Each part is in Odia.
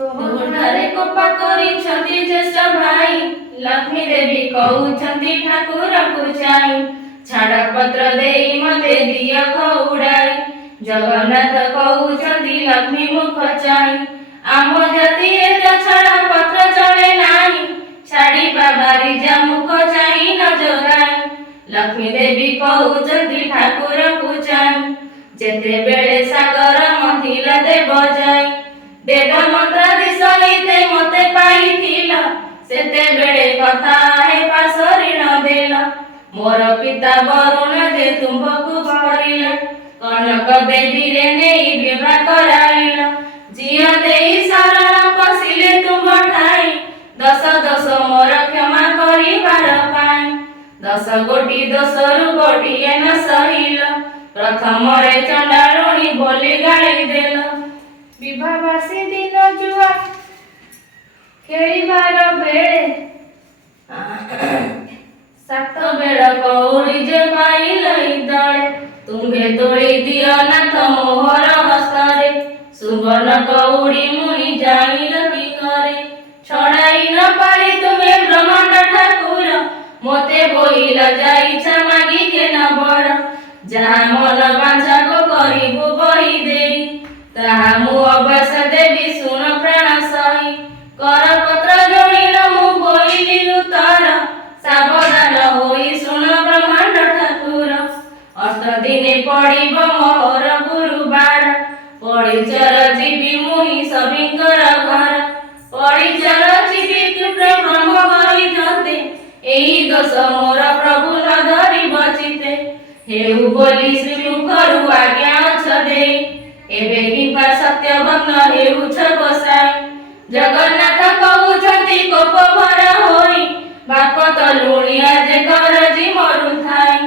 ତୁମଠାରେ କୋପ କରିଛନ୍ତି ଜ୍ୟେଷ୍ଠ ଭାଇ, ଲକ୍ଷ୍ମୀ ଦେବୀ କହୁଛନ୍ତି ଠାକୁରଙ୍କୁ ଚାହିଁ, ଛାଡ଼ପତ୍ର ଦେଇ ମତେ ଦିଅ ଘଉଡ଼ାଇ। ଜଗନ୍ନାଥ କହୁଛନ୍ତି ଲକ୍ଷ୍ମୀ ମୁଖ ଚାହିଁ, ଆମ ଜାତିରେ ତ ଛାଡ଼ପତ୍ର ଚଳେ ନାହିଁ, ଛାଡ଼ିବା ବାରିଜା ମୁଖ ଚାହିଁ ନ ଜଗାଇ। ଲକ୍ଷ୍ମୀ ଦେବୀ କହୁଛନ୍ତି ଠାକୁରଙ୍କୁ ଚାହିଁ, ଯେତେବେଳେ ସାଗର ମନ୍ଥିଲା ଦେବ ଯାଇ। ଦେବ ମନ୍ତ୍ରାଦି ସହିତେ ମତେ ପାଇଥିଲ, ସେତେବେଳେ କଥା ହେ ପାଶ ଋଣ ଦେଲ। ମୋର ପିତା ବରୁଣ ଯେ ତୁମ୍ଭକୁ କରିଲେ, କନକ ଦେବୀରେ ନେଇ ବିବାହ କରାଇଲ। ଝିଅ ଦେଇ ଶରଣ ପଶିଲେ ତୁମ୍ଭ ଠାଇ, ଦଶ ଦୋଷ ମୋର କ୍ଷମା କରିବାର ପାଇଁ। 10 କୋଟି ଦୋଷରୁ ଗୋଟିଏ ନ ସହିଲ, ପ୍ରଥମରେ ଚଣ୍ଡାଳୁଣୀ ବୋଲି ଗାଳି ଦେଲ। ବିବାହବାସୀ ଦିନ ଜୁଆ ଖେଳିବାର ବେଳେ, ସାତ ବେଳ କଉଡ଼ି ଯେ ପାଇଲ ଦଳେ। ତୁମ୍ଭେ ତୋଳି ଦିଅ ନାଥ ମୋହର ହସ୍ତରେ, ସୁବର୍ଣ୍ଣ କଉଡ଼ି ମୁଣି ଜାଣିଲ କି କରେ। ଛଡ଼ାଇ ନ ପାରି ତୁମେ ବ୍ରହ୍ମାଣ୍ଡ ଠାକୁର, ମୋତେ ବୋଇଲ ଯାଇଛ ମାଗି କେନ ବର। ଯାହା ମନ ବାଞ୍ଛାକୁ କରିବୁ ବହି ଦେଇ, ତାହା ମୁଁ ଅବଶ୍ୟ ଦେବି ଶୁଣ ପ୍ରାଣ ସହି। କରପତ୍ର ଜଣିଲ ମୁଁ ବୋଇଲି ଉତ୍ତର, ସାବଧାନ ହୋଇ ଶୁଣ ବ୍ରହ୍ମାଣ୍ଡ ଠାକୁର। 8 ଦିନେ ପଡ଼ିବ ମୋହର ଗୁରୁବାର, ପଡ଼ିଚର ଯିବି ମୁହିଁ ସଭିଙ୍କର ଘର। ପଡ଼ିଚର ଯିବି କୃଷ୍ଣ ବ୍ରହ୍ମ କରିଛନ୍ତି, ଏହି ଦୋଷ ମୋର ପ୍ରଭୁ ନ ଧରିବ ଚିତେ। ହେଉ ବୋଲି ଶ୍ରୀମୁଖରୁ ଆଜ୍ଞା ଅଛ ଦେଇ, ଏବେ କିମ୍ବା ସତ୍ୟଭଗ୍ନ ହେଉଛ ଗୋସାଇ। ଜଗନ୍ନାଥ କହୁଛନ୍ତି କୋପ ଭର ହୋଇ, ବାପ ତ ଲୁଣିଆ ଯେ କରଜି ମରୁଥାଇ।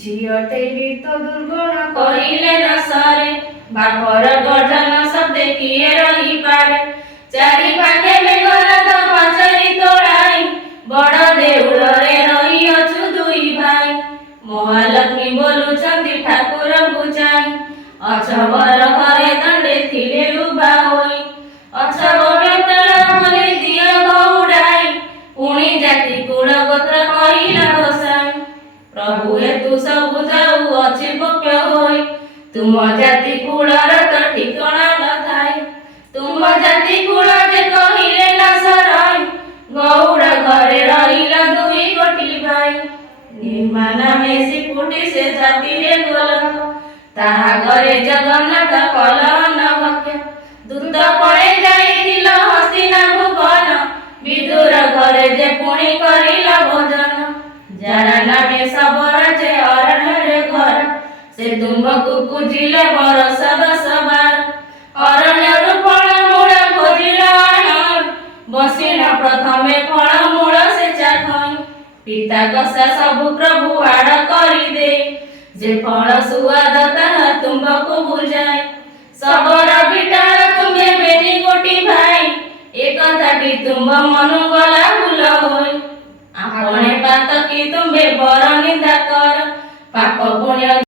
ଝିଅଟେ ବି ତ ଦୁର୍ଗୁଣ କହିଲେ ନ ସରେ, ବାପର ଗର୍ଜନ ଶବ୍ଦେ କିଏ ରହିପାରେ। ଚାରି ପାଖେ ମେଘନାଦ ପାଚେରୀ ତୋଳାଇ, ବଡ଼ ଦେଉଳରେ ରହିଅଛୁ ଦୁଇ ଭାଇ। ମହାଲକ୍ଷ୍ମୀ ବୋଲୁଛନ୍ତି ଠାକୁରଙ୍କୁ ଚାହିଁ, ଅଛବର ଘରେ ଦଣ୍ଡେ ଥିଲେ ଉଭା ହୋଇ। ଅଛବ ବେତଳ ବୋଲି ଦିଅ ଘଉଡ଼ାଇ, ପୁଣି ଜାତି କୁଳ ଗୋତ୍ର କହିଲ ଗୋସାଇ। ପ୍ରଭୁ ହେତୁ ସବୁ ଯାଉଅଛି ଗୋପ୍ୟ ହୋଇ, ତୁମ ଜାତି କୁଳର ତ ଠିକଣା ନଥାଏ। ତୁମ ଜାତି କୁଳ ଯେ କହିଲେ ନ ସରାଇ, ଗଉଡ଼ ଘରେ ରହିଲ ଦୁଇ ଗୋଟି ଭାଇ। ନିର୍ମାଣ ମେସି ଫୁଟି ସେ ଜାତିରେ ଗୋଲକ, ତାହା ଘରେ ଜଗନ୍ନାଥ କଲ ଅନଭକ୍ଷ। ଦୂତ ପଳେଇ ଯାଇଥିଲ ହସ୍ତିନା ଭୁବନ, ବିଦୁର ଘରେ ଯେ ପୁଣି କରିଲ ଭୋଜନ। ଯାରା ନାମେ ଶବର ଯେ ଅରଣ୍ୟରେ ଘର, ସେ ତୁମ୍ଭକୁ ପୂଜିଲେ ବରଷ 10 ବାର। ଅରଣ୍ୟରୁ ଫଳମୂଳ ଖୋଜିଲ ଆଣି, ବସିଣ ପ୍ରଥମେ ଫଳମୂଳ ସେ ଚାଖଇ। ପିତା କଷା ସବୁ ପ୍ରଭୁ ଆଡ଼ କରିଦେଇ, ଯେ ଫଳ ସୁଆଦ ତାହା ତୁମ୍ଭକୁ ବୁଝାଏ। ଶବର ବିଟାଳ ତୁମ୍ଭେ ବେନି ଗୋଟି ଭାଇ, ଏ କଥାଟି ତୁମ୍ଭ ମନୁ ଗଲା